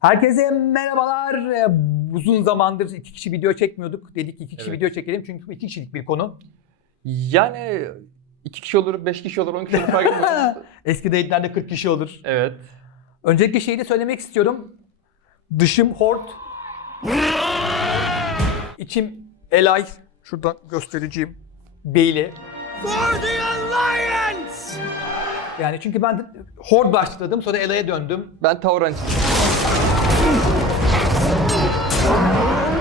Herkese merhabalar. Ee, Uzun zamandır iki kişi video çekmiyorduk. Dedik iki kişi Evet. video çekelim çünkü bu iki kişilik bir konu. Yani iki kişi olur, beş kişi olur, on kişi olur fark etmez. Eski date'lerde 40 kişi olur. evet. Öncelikle şeyi de söylemek istiyorum. Dışım hort. İçim Elay. Şuradan göstereceğim. Beyli. For the Alliance! Yani çünkü ben de hord başladım sonra Elay'a döndüm. Ben Tauran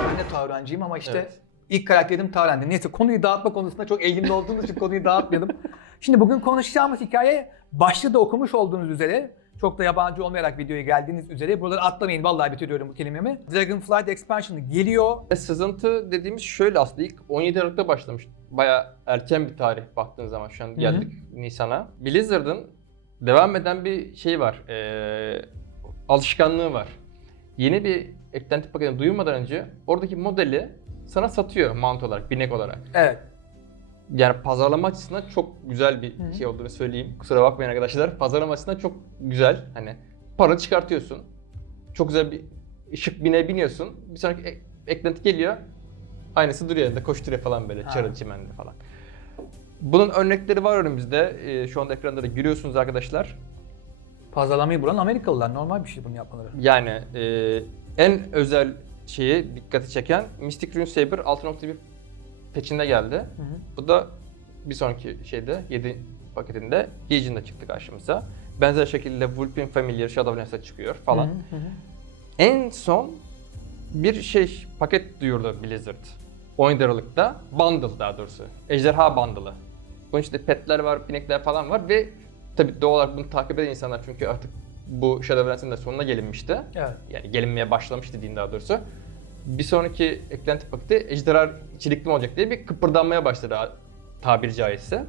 Ben de Tavrancıyım ama işte Evet. ilk karakterim Tavran'dı. Neyse konuyu dağıtma konusunda çok eğilimli olduğumuz için konuyu dağıtmayalım. Şimdi bugün konuşacağımız hikaye başta da okumuş olduğunuz üzere çok da yabancı olmayarak videoya geldiğiniz üzere buraları atlamayın vallahi bitiriyorum bu kelimemi. Dragonflight Expansion geliyor. Sızıntı dediğimiz şöyle aslında ilk 17 Aralık'ta başlamış. Baya erken bir tarih baktığın zaman şu an geldik Nisan'a. Blizzard'ın devam eden bir şey var. Ee, alışkanlığı var. Yeni bir eklenti paketini duyurmadan önce oradaki modeli sana satıyor mount olarak, binek olarak. Evet. Yani pazarlama açısından çok güzel bir Hı şey olduğunu söyleyeyim. Kusura bakmayın arkadaşlar. Pazarlama açısından çok güzel. Hani para çıkartıyorsun. Çok güzel bir şık bine biniyorsun. Bir sonraki ek- eklenti geliyor. Aynısı duruyor yanında koşturuyor falan böyle Ha. çarı çimende falan. Bunun örnekleri var önümüzde. Ee, şu anda ekranda da görüyorsunuz arkadaşlar. Pazarlamayı bulan Amerikalılar. Normal bir şey bunu yapmaları. Yani e, en özel şeyi dikkati çeken Mystic Rune Saber 6.1 patch'inde geldi. Hı hı. Bu da bir sonraki şeyde 7 paketinde Legion'da çıktı karşımıza. Benzer şekilde Vulpin Familiar Shadowlands'da çıkıyor falan. Hı hı hı. En son bir şey paket duyurdu Blizzard. 17 Aralık'ta. Bundle daha doğrusu. Ejderha Bundle'ı. Bunun içinde petler var, binekler falan var ve tabii doğal olarak bunu takip eden insanlar çünkü artık bu Shadowlands'ın da sonuna gelinmişti. Evet. Yani gelinmeye başlamıştı diyeyim daha doğrusu. Bir sonraki eklenti paketi ejderha içerikli mi olacak diye bir kıpırdanmaya başladı tabiri caizse.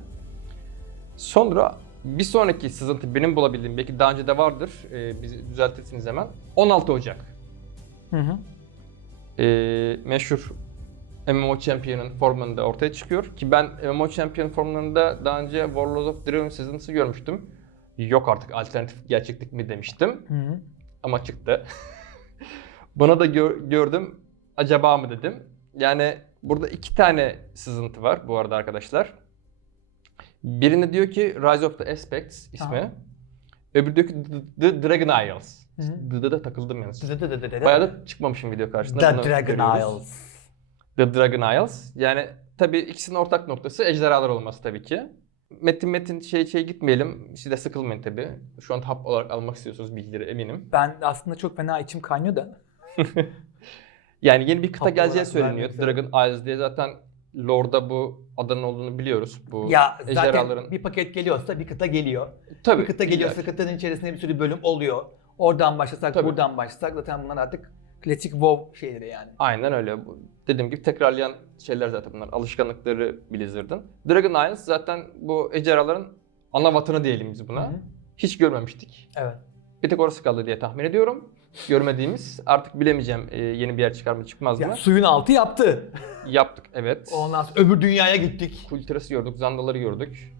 Sonra bir sonraki sızıntı benim bulabildiğim belki daha önce de vardır. Ee, bizi düzeltirsiniz hemen. 16 Ocak. Hı hı. Ee, meşhur MMO Champion'ın formlarında ortaya çıkıyor. Ki ben MMO Champion formlarında daha önce Warlords of Draenor sızıntısı görmüştüm. Yok artık alternatif gerçeklik mi demiştim. Hı hı. Ama çıktı. Buna da gör- gördüm. Acaba mı dedim. Yani burada iki tane sızıntı var bu arada arkadaşlar. Birinde diyor ki Rise of the Aspects ismi. Aha. Öbürü diyor ki The, Dragon Isles. Dı'da da takıldım dı. Bayağı da çıkmamışım video karşısında. The Dragon. Isles. The Dragon Isles. Yani tabii ikisinin ortak noktası ejderhalar olması tabii ki. Metin metin şey şey gitmeyelim. Siz de sıkılmayın tabii. Şu an hap olarak almak istiyorsunuz bilgileri eminim. Ben aslında çok fena içim kaynıyor da. Yani yeni bir kıta Hap geleceği olarak söyleniyor. vermek. Dragon Isles diye zaten Lore'da bu adanın olduğunu biliyoruz. Bu Ya zaten ejderhaların... bir paket geliyorsa bir kıta geliyor. Tabii, bir kıta geliyorsa illa ki. kıtanın içerisinde bir sürü bölüm oluyor. Oradan başlasak, Tabii. buradan başlasak zaten bunlar artık klasik WoW şeyleri yani. Aynen öyle. Bu- Dediğim gibi tekrarlayan şeyler zaten bunlar. Alışkanlıkları Blizzard'ın. Dragon Isles zaten bu ejderhaların ana vatanı diyelim biz buna. Hı hı. Hiç görmemiştik. Evet. Bir tek orası kaldı diye tahmin ediyorum. Görmediğimiz. Artık bilemeyeceğim e, yeni bir yer çıkar mı çıkmaz mı. Ya, suyun altı yaptı. Yaptık evet. Ondan sonra öbür dünyaya gittik. Kultürası gördük, zandaları gördük.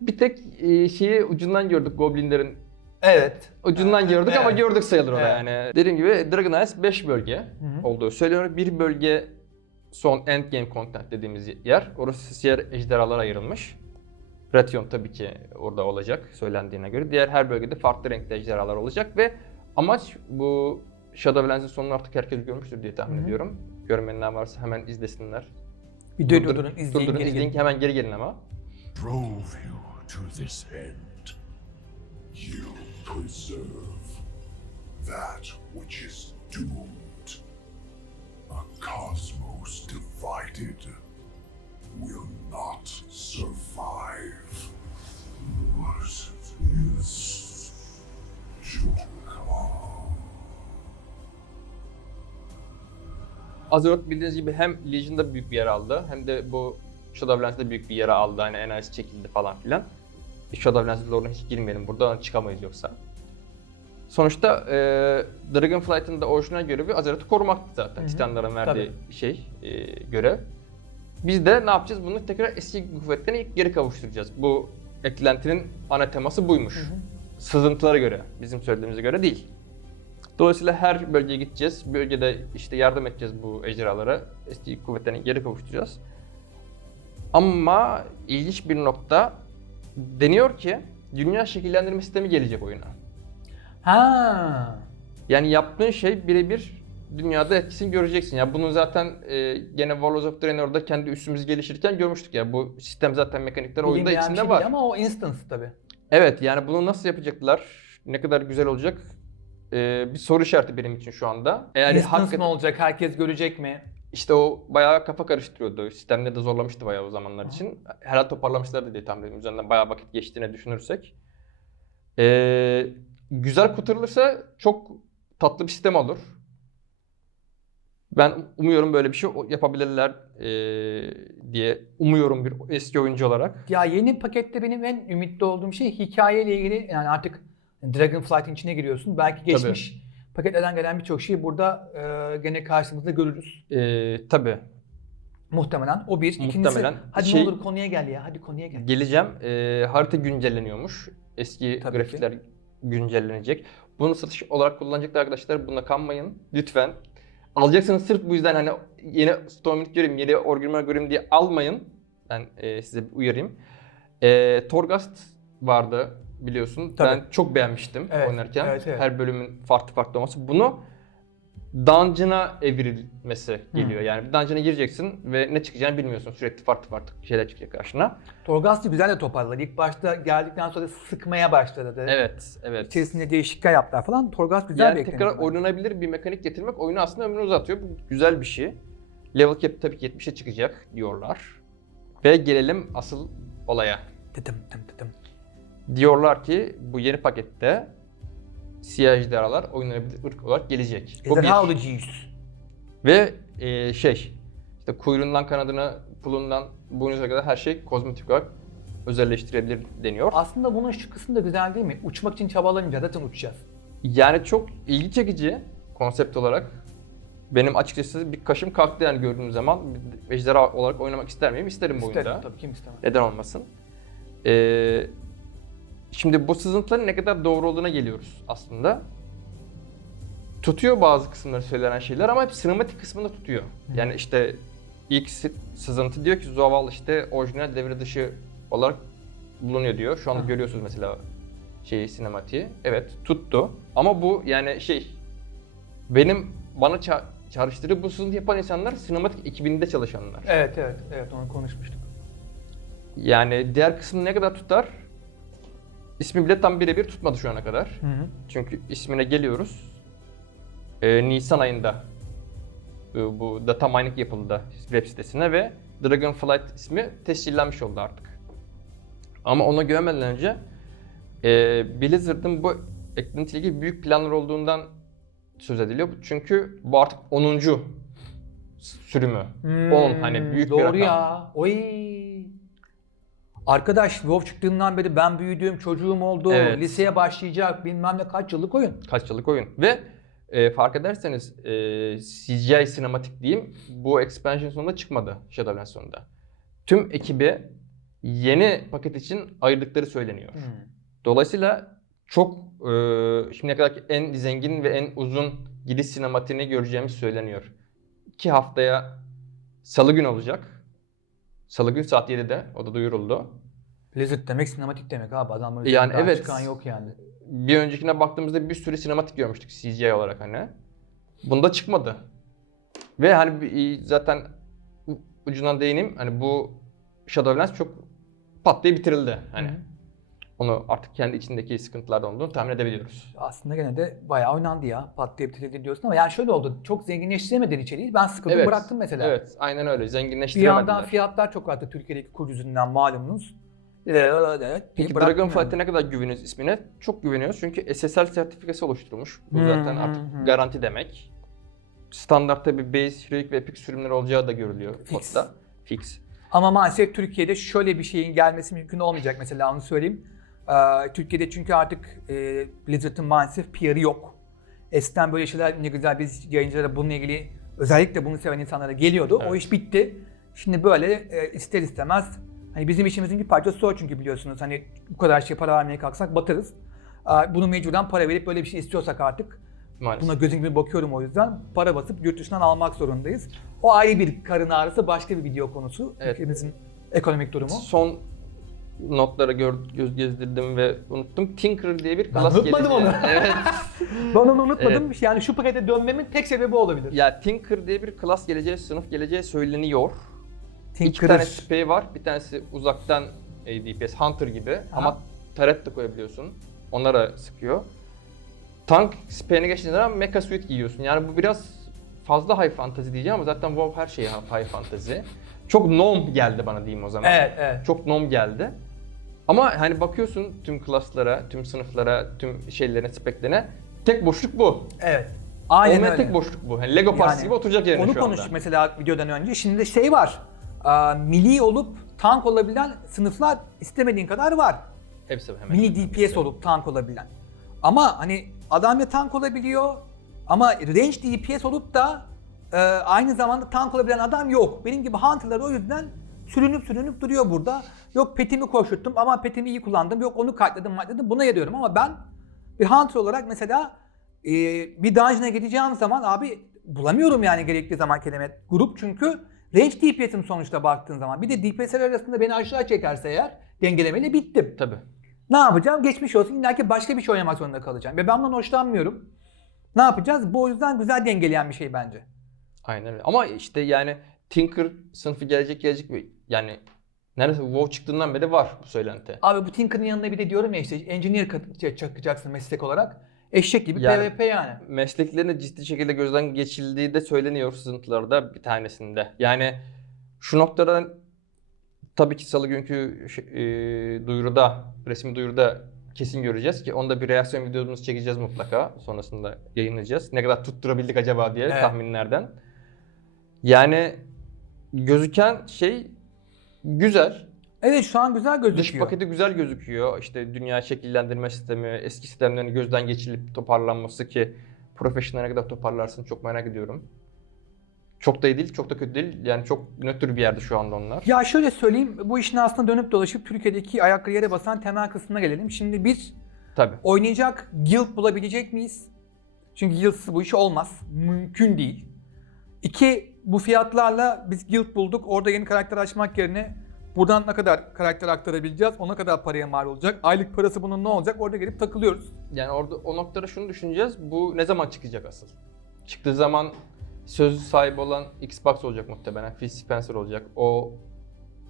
Bir tek e, şeyi ucundan gördük goblinlerin Evet. ucundan gördük ama Evet. gördük sayılır o da Evet. yani. Dediğim gibi Dragon Isles 5 bölge hı. olduğu söyleniyor. Bir bölge son endgame content dediğimiz yer. Orası yer ejderhalara ayrılmış. Ration tabii ki orada olacak söylendiğine göre. Diğer her bölgede farklı renkli ejderhalar olacak ve amaç bu Shadowlands'in sonunu artık herkes görmüştür diye tahmin Hı hı. ediyorum. Görmeyenler varsa hemen izlesinler. Videoyu Durdur- durdurun, izleyin, durdurun, geri izleyin gelin. hemen geri gelin ama. drove you to this end. You preserve that which is doomed. A cosmos divided will not survive. What is to come? Azeroth bildiğiniz gibi hem Legion'da büyük bir yer aldı hem de bu Shadowlands'da büyük bir yere aldı. Hani enerjisi çekildi falan filan. Shadowlands'da lore'una hiç girmeyelim. Buradan çıkamayız yoksa. Sonuçta e, Dragonflight'ın da orijinal görevi Azeroth'u korumaktı zaten. Hı hı. Titanların verdiği şey, e, görev. Biz de ne yapacağız? Bunu tekrar eski kuvvetlerine geri kavuşturacağız. Bu eklentinin ana teması buymuş. Hı hı. Sızıntılara göre, bizim söylediğimize göre değil. Dolayısıyla her bölgeye gideceğiz. Bölgede işte yardım edeceğiz bu ejderhalara. Eski kuvvetlerini geri kavuşturacağız. Ama ilginç bir nokta deniyor ki dünya şekillendirme sistemi gelecek oyuna. Ha. Yani yaptığın şey birebir dünyada etkisini göreceksin. Ya bunu zaten e, gene Warlords of Draenor'da kendi üstümüz gelişirken görmüştük ya. Bu sistem zaten mekanikler oyunda bir içinde şey var. Ama o instance tabii. Evet yani bunu nasıl yapacaklar? Ne kadar güzel olacak? E, bir soru işareti benim için şu anda. Eğer instance hakikaten mı olacak? Herkes görecek mi? İşte o bayağı kafa karıştırıyordu. Sistemde de zorlamıştı bayağı o zamanlar için. Herhalde toparlamışlardı diye tahmin ediyorum. Üzerinden bayağı vakit geçtiğini düşünürsek. E, güzel kurtarılırsa çok tatlı bir sistem olur. Ben umuyorum böyle bir şey yapabilirler eee, diye umuyorum bir eski oyuncu olarak. Ya yeni pakette benim en ümitli olduğum şey hikayeyle ilgili yani artık Dragonflight'in içine giriyorsun. Belki geçmiş paketlerden gelen birçok şeyi burada e, gene karşımızda görürüz. Eee tabii Muhtemelen. O bir. İkincisi Muhtemelen. hadi Şey- ne olur konuya gel ya. Hadi konuya gel. geleceğim. Eee, harita güncelleniyormuş. Eski Tabii grafikler güncellenecek. Bunu satış olarak kullanacaklar arkadaşlar. Buna kanmayın. Lütfen. Alacaksınız sırf bu yüzden hani yeni Stormwind göreyim, yeni Orgrimmar göreyim diye almayın. Ben eee, size uyarayım. Eee Torghast vardı biliyorsun. Tabii. Ben çok beğenmiştim Evet, oynarken. evet, evet. Her bölümün farklı farklı olması. Bunu dungeon'a evrilmesi geliyor. Yani bir dungeon'a gireceksin ve ne çıkacağını bilmiyorsun. Sürekli farklı farklı şeyler çıkacak karşına. Torghast'ı güzel de toparladı. İlk başta geldikten sonra sıkmaya başladı. Evet, evet. İçerisinde değişiklikler yaptılar falan. Torghast güzel yani bir tekrar bence. oynanabilir bir mekanik getirmek oyunu aslında ömrünü uzatıyor. Bu güzel bir şey. Level cap tabii ki 70'e çıkacak diyorlar. Ve gelelim asıl olaya. Tıtım tım tıtım. Diyorlar ki bu yeni pakette siyah ejderhalar oynanabilir ırk olarak gelecek. Bu Ejderha bir. olacağız. Ve e, şey, işte kuyruğundan kanadına, pulundan boynuzuna kadar her şey kozmetik olarak özelleştirebilir deniyor. Aslında bunun şu kısmı da güzel değil mi? Uçmak için çabalamayacağız. Zaten uçacağız. Yani çok ilgi çekici konsept olarak. Benim açıkçası bir kaşım kalktı yani gördüğüm zaman. Ejderha olarak oynamak ister miyim? İsterim bu İsterim oyunda. tabii kim istemez. Neden olmasın? Ee, şimdi bu sızıntıların ne kadar doğru olduğuna geliyoruz aslında. Tutuyor bazı kısımları söylenen şeyler ama hep sinematik kısmında tutuyor. Yani işte ilk sı- sızıntı diyor ki Zoval işte orijinal devre dışı olarak bulunuyor diyor. Şu anda Hı. görüyorsunuz mesela şeyi sinematiği. Evet tuttu. Ama bu yani şey benim bana ça- çağrıştırdığı bu sızıntı yapan insanlar sinematik ekibinde çalışanlar. Evet evet evet onu konuşmuştuk. Yani diğer kısmı ne kadar tutar? İsmi bile tam birebir tutmadı şu ana kadar. Hı hı. Çünkü ismine geliyoruz. Ee, Nisan ayında e, bu data mining yapıldı web sitesine ve Dragonflight ismi tescillenmiş oldu artık. Ama ona güvenmeden önce e, Blizzard'ın bu eklentiyle ilgili büyük planlar olduğundan söz ediliyor. Çünkü bu artık 10. sürümü. 10 hani büyük Hmm, Doğru bir rakam. ya. Oy. Arkadaş WoW çıktığından beri ben büyüdüm, çocuğum oldu, Evet. liseye başlayacak bilmem ne kaç yıllık oyun. Kaç yıllık oyun. Ve e, fark ederseniz e, CGI sinematik diyeyim bu expansion sonunda çıkmadı Shadowlands sonunda. Tüm ekibi yeni paket için ayırdıkları söyleniyor. Dolayısıyla çok e, şimdiye kadar en zengin ve en uzun gidiş sinematiğini göreceğimiz söyleniyor. İki haftaya salı gün olacak. Salı gün saat 7'de o da duyuruldu. Blizzard demek sinematik demek abi. Adamlar Yani üzerinden evet. çıkan yok yani. Bir öncekine baktığımızda bir sürü sinematik görmüştük CGI olarak hani. Bunda çıkmadı. Ve hani zaten ucundan değineyim. Hani bu Shadowlands çok pat diye bitirildi. Hani Hı hı. Onu artık kendi içindeki sıkıntılardan olduğunu tahmin edebiliyoruz. Aslında gene de bayağı oynandı ya. Pat diye bitirildi diyorsun ama yani şöyle oldu. Çok zenginleştiremediler içeriği. Ben sıkıldım Evet. bıraktım mesela. Evet, aynen öyle. Bir Zenginleştiremediler. yandan fiyatlar çok arttı Türkiye'deki kur yüzünden malumunuz. Peki Peki Dragonflight'e ne kadar güveniyoruz ismine? Çok güveniyoruz çünkü SSL sertifikası oluşturmuş. Bu Hı zaten hı artık hı. garanti demek. Standartta bir base, heroic ve epic sürümleri olacağı da görülüyor Fix. kodda. Fix. Ama maalesef Türkiye'de şöyle bir şeyin gelmesi mümkün olmayacak mesela onu söyleyeyim. Ee, Türkiye'de çünkü artık e, Blizzard'ın maalesef PR'ı yok. Eskiden böyle şeyler ne güzel biz yayıncılara bununla ilgili özellikle bunu seven insanlara geliyordu. O Evet. iş bitti. Şimdi böyle e, ister istemez hani bizim işimizin bir parçası o çünkü biliyorsunuz hani bu kadar şey para vermeye kalksak batarız. Ee, bunu mecburen para verip böyle bir şey istiyorsak artık Maalesef. Buna gözüm gibi bakıyorum o yüzden. Para basıp yurt dışından almak zorundayız. O ayrı bir karın ağrısı, başka bir video konusu. Evet. Ülkemizin ekonomik durumu. Son notlara gör, göz gezdirdim ve unuttum. Tinker diye bir klas unutmadım onu. evet. Ben onu unutmadım. Yani şu pakete dönmemin tek sebebi olabilir. Ya Tinker diye bir klas geleceği, sınıf geleceği söyleniyor. İki Tinkerer. tane spey var. Bir tanesi uzaktan ADPS, Hunter gibi ama taret de koyabiliyorsun. Onlara sıkıyor. Tank speyine geçtiğin zaman mecha suit giyiyorsun. Yani bu biraz fazla high fantasy diyeceğim ama zaten WoW her şey high fantasy. Çok nom geldi bana diyeyim o zaman. Evet, evet. Çok nom geldi. Ama hani bakıyorsun tüm klaslara, tüm sınıflara, tüm şeylerine, speklerine tek boşluk bu. Evet. Aynen Olmayan öyle. tek boşluk bu. Hani Lego partisi Yani gibi oturacak yerine Onu şu anda. konuştuk mesela videodan önce. Şimdi şey var. Aa, milli olup tank olabilen sınıflar istemediğin kadar var. Hepsi hemen. Mini DPS olup tank olabilen. Ama hani adam ya tank olabiliyor ama range DPS olup da e, aynı zamanda tank olabilen adam yok. Benim gibi hunter'lar o yüzden sürünüp sürünüp duruyor burada. Yok petimi koşturttum ama petimi iyi kullandım. Yok onu katladım katladım buna yarıyorum ama ben bir hunter olarak mesela e, bir dungeon'a gideceğim zaman abi bulamıyorum yani gerekli zaman kelime grup çünkü range DPS'im sonuçta baktığın zaman. Bir de DPS'ler arasında beni aşağı çekerse eğer dengelemeyle bittim. Tabii. Ne yapacağım? Geçmiş olsun. İlla ki başka bir şey oynamak zorunda kalacağım. Ve ben bundan hoşlanmıyorum. Ne yapacağız? Bu o yüzden güzel dengeleyen bir şey bence. Aynen öyle. Ama işte yani Tinker sınıfı gelecek gelecek mi? Yani neredeyse WoW çıktığından beri var bu söylenti. Abi bu Tinker'ın yanında bir de diyorum ya işte engineer kat- şey, çakacaksın meslek olarak. Eşek gibi Yani- PvP yani. Mesleklerini ciddi şekilde gözden geçildiği de söyleniyor sızıntılarda bir tanesinde. Yani şu noktada tabii ki salı günkü şey- e, duyuruda, resmi duyuruda kesin göreceğiz ki onda bir reaksiyon videomuz çekeceğiz mutlaka. Sonrasında yayınlayacağız. Ne kadar tutturabildik acaba diye Evet. tahminlerden. Yani gözüken şey güzel. Evet şu an güzel gözüküyor. Dış paketi güzel gözüküyor. İşte dünya şekillendirme sistemi, eski sistemlerin gözden geçirilip toparlanması ki profesyonel ne kadar toparlarsın çok merak ediyorum. Çok da iyi değil, çok da kötü değil. Yani çok nötr bir yerde şu anda onlar. Ya şöyle söyleyeyim. Bu işin aslında dönüp dolaşıp Türkiye'deki ayakları yere basan temel kısmına gelelim. Şimdi bir Tabii. oynayacak guild bulabilecek miyiz? Çünkü guildsız bu iş olmaz. Mümkün değil. İki, bu fiyatlarla biz guild bulduk. Orada yeni karakter açmak yerine buradan ne kadar karakter aktarabileceğiz? Ona kadar paraya mal olacak. Aylık parası bunun ne olacak? Orada gelip takılıyoruz. Yani orada o noktada şunu düşüneceğiz. Bu ne zaman çıkacak asıl? Çıktığı zaman söz sahibi olan Xbox olacak muhtemelen. Phil Spencer olacak. O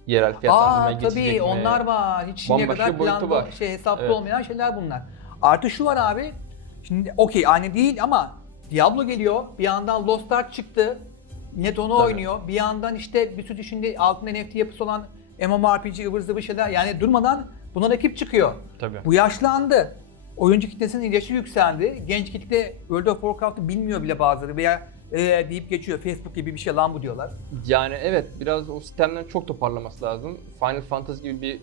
yerel fiyatlandırmaya Aa geçecek tabii mi? onlar var. Hiç şimdiye Bambaşka kadar boyutu planda var. şey hesapta Evet. olmayan şeyler bunlar. Artı şu var abi. Şimdi okey aynı değil ama Diablo geliyor. Bir yandan Lost Ark çıktı. Net onu Tabii. oynuyor. Bir yandan işte bir sürü şimdi altında NFT yapısı olan MMORPG ıvır zıvır şeyler. Yani durmadan buna rakip çıkıyor. Tabii. Bu yaşlandı. Oyuncu kitlesinin yaşı yükseldi. Genç kitle World of Warcraft'ı bilmiyor bile bazıları veya "Ee" deyip geçiyor. Facebook gibi bir şey lan bu diyorlar. Yani evet biraz o sistemden çok toparlaması lazım. Final Fantasy gibi bir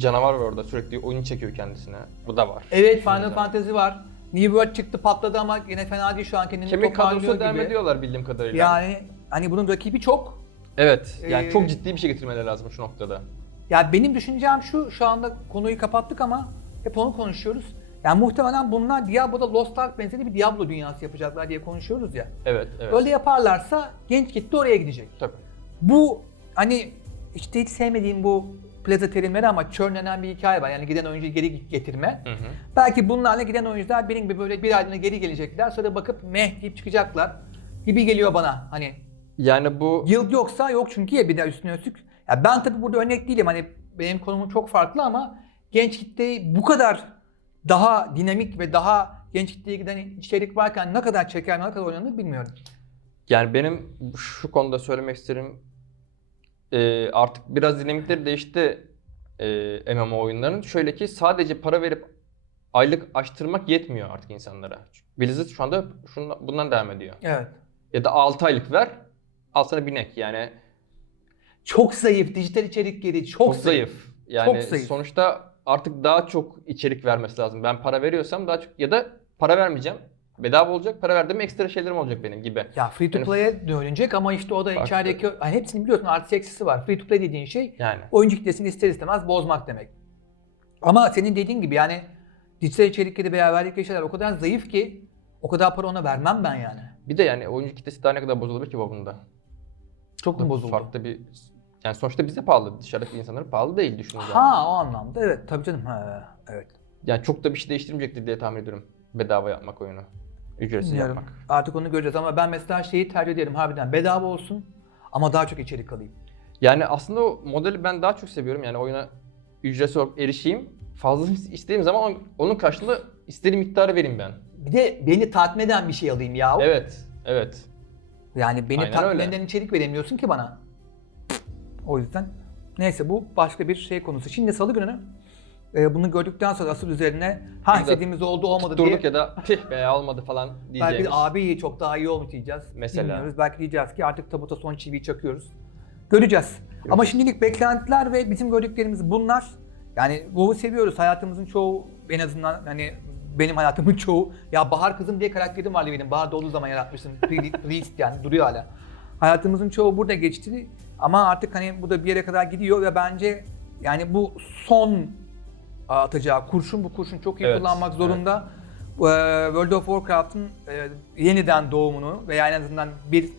canavar var orada sürekli oyun çekiyor kendisine. Bu da var. Evet Final Bunda. Fantasy var. New World çıktı patladı ama yine fena değil şu an kendini Kemik kadrosu devam ediyorlar bildiğim kadarıyla. Yani hani bunun rakibi çok. Evet. Yani Ee, çok ciddi bir şey getirmeleri lazım şu noktada. Ya benim düşüncem şu, şu anda konuyu kapattık ama hep onu konuşuyoruz. Yani muhtemelen bunlar Diablo'da Lost Ark benzeri bir Diablo dünyası yapacaklar diye konuşuyoruz ya. Evet, evet. Öyle yaparlarsa genç kitle oraya gidecek. Tabii. Bu hani işte hiç sevmediğim bu plaza terimleri ama churn denen bir hikaye var. Yani giden oyuncuyu geri getirme. Hı hı. Belki bunlarla giden oyuncular benim gibi böyle bir aylığına geri gelecekler. Sonra bakıp meh deyip çıkacaklar gibi geliyor bana. Hani Yani bu Yıl yoksa yok çünkü ya bir de üstüne üstlük. Ya ben tabii burada örnek değilim hani benim konumum çok farklı ama genç kitleyi bu kadar daha dinamik ve daha genç kitleye giden içerik varken ne kadar çeker, ne kadar oynanır bilmiyorum. yani benim şu konuda söylemek isterim e, artık biraz dinamikleri değişti e, MMO oyunların. Şöyle ki sadece para verip aylık açtırmak yetmiyor artık insanlara. Blizzard şu anda şundan, bundan devam ediyor. Evet. Ya da 6 aylık ver, sana binek yani. Çok zayıf, dijital içerik geri, çok, Çok, zayıf. Yani Çok zayıf. sonuçta artık daha çok içerik vermesi lazım. Ben para veriyorsam daha çok ya da para vermeyeceğim. Bedava olacak. Para verdim ekstra şeylerim olacak benim gibi. Ya free to Yani- play'e dönecek ama işte o da Farklı. içerideki, hani hepsini biliyorsun artı eksisi var. Free to play dediğin şey Yani. oyuncu kitlesini ister istemez bozmak demek. Ama senin dediğin gibi yani dijital içerikleri veya verdikleri şeyler o kadar zayıf ki O kadar para ona vermem ben yani. Bir de yani oyuncu kitlesi daha ne kadar bozulabilir ki bunda? Çok mu bozuldu? Farklı bir... Yani sonuçta bize pahalı. Dışarıdaki insanlara pahalı değil zaman. Ha o anlamda evet tabii canım. Ha, evet. Yani çok da bir şey değiştirmeyecektir diye tahmin ediyorum. Bedava yapmak oyunu. Ücretsiz Bilmiyorum. yapmak. Artık onu göreceğiz ama ben mesela şeyi tercih ederim harbiden bedava olsun ama daha çok içerik alayım. Yani aslında o modeli ben daha çok seviyorum. Yani oyuna ücretsiz olarak erişeyim. Fazla istediğim zaman on- onun karşılığında istediğim miktarı vereyim ben. Bir de beni tatmin eden bir şey alayım ya. Evet, evet. Yani beni Aynen tatmin öyle. eden içerik veremiyorsun ki bana. O yüzden neyse bu başka bir şey konusu. Şimdi salı günü e, bunu gördükten sonra asıl üzerine ha istediğimiz oldu olmadı diye Durduk ya da tih be almadı falan belki diyeceğimiz. de abi çok daha iyi olmuş diyeceğiz. Mesela. Bilmiyoruz. Belki diyeceğiz ki artık tabuta son çiviyi çakıyoruz. Göreceğiz. Ama şimdilik beklentiler ve bizim gördüklerimiz bunlar. Yani WoW'u seviyoruz. Hayatımızın çoğu en azından hani benim hayatımın çoğu. Ya Bahar kızım diye karakterim vardı benim. Bahar doğduğu zaman yaratmışsın. Priest yani duruyor hala. Hayatımızın çoğu burada geçti. Ama artık hani bu da bir yere kadar gidiyor ve bence yani bu son atacağı kurşun bu kurşun çok iyi Evet, kullanmak zorunda. Ee, World of Warcraft'ın yeniden doğumunu veya en azından bir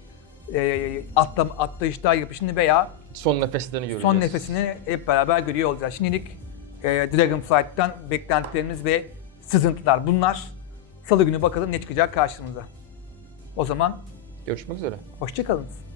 atla, atlayışlar yapışını veya Son nefeslerini göreceğiz. son nefesini hep beraber görüyor olacağız. Şimdilik Dragonflight'tan beklentilerimiz ve sızıntılar bunlar. Salı günü bakalım ne çıkacak karşımıza. O zaman Görüşmek üzere. hoşçakalınız.